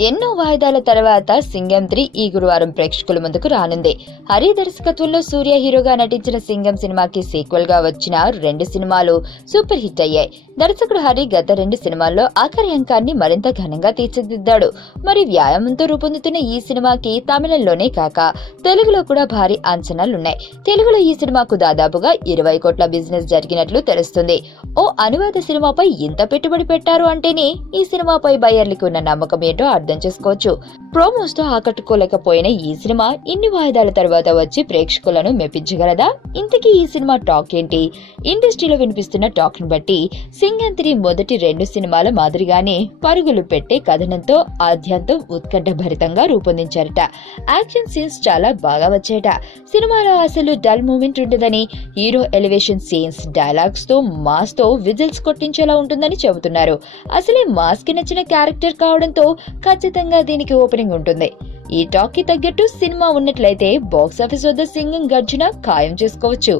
ఎన్నో వాయిదాల తర్వాత సింగం 3 ఈ గురువారం ప్రేక్షకుల ముందుకు రానుంది. హరి దర్శకత్వంలో సూర్య హీరోగా నటించిన సింగం సినిమాకి సీక్వెల్ గా వచ్చిన 2 సినిమాలు సూపర్ హిట్ అయ్యాయి. దర్శకుడు హరి గత 2 సినిమాల్లో ఆఖరి అంకాన్ని మరింత ఘనంగా తీర్చిదిద్దాడు. మరి వ్యాయామంతో రూపొందుతున్న ఈ సినిమాకి తమిళంలోనే కాక తెలుగులో కూడా భారీ అంచనాలున్నాయి. తెలుగులో ఈ సినిమాకు దాదాపుగా 20 కోట్ల బిజినెస్ జరిగినట్లు తెలుస్తుంది. ఓ అనువాద సినిమాపై ఇంత పెట్టుబడి పెట్టారు అంటేనే ఈ సినిమాపై బయ్యర్లకు ఉన్న నమ్మకం ఏంటో అర్థం చేసుకోవచ్చు. ప్రోమోస్ తో ఆకట్టుకోలేకపోయిన ఈ సినిమా ఇన్ని వాయిదాల తర్వాత వచ్చి ప్రేక్షకులను మెప్పించగలదా? ఇంతకీ ఈ సినిమా టాక్ ఏంటి? ఇండస్ట్రీలో వినిపిస్తున్న టాక్ ని బట్టి సింగం 3 మొదటి 2 సినిమాల మాదిరిగానే పరుగులు పెట్టే కథనంతో ఆద్యంతం ఉత్కంఠ భరితంగా రూపొందించారట. యాక్షన్ సీన్స్ చాలా బాగా వచ్చాయట. సినిమాలో అసలు డల్ మూమెంట్ ఉండదని, హీరో ఎలివేషన్ సీన్స్ డైలాగ్స్ తో మాస్ తో విజిల్స్ కొట్టించేలా ఉంటుందని చెబుతున్నారు. అసలే మాస్ కి నచ్చిన క్యారెక్టర్ కావడంతో ఖచ్చితంగా దీనికి ఓపెనింగ్ ఉంటుంది. ఈ టాక్ కి తగ్గట్టు సినిమా ఉన్నట్లయితే బాక్సాఫీస్ వద్ద సింగం గర్జన ఖాయం చేసుకోవచ్చు.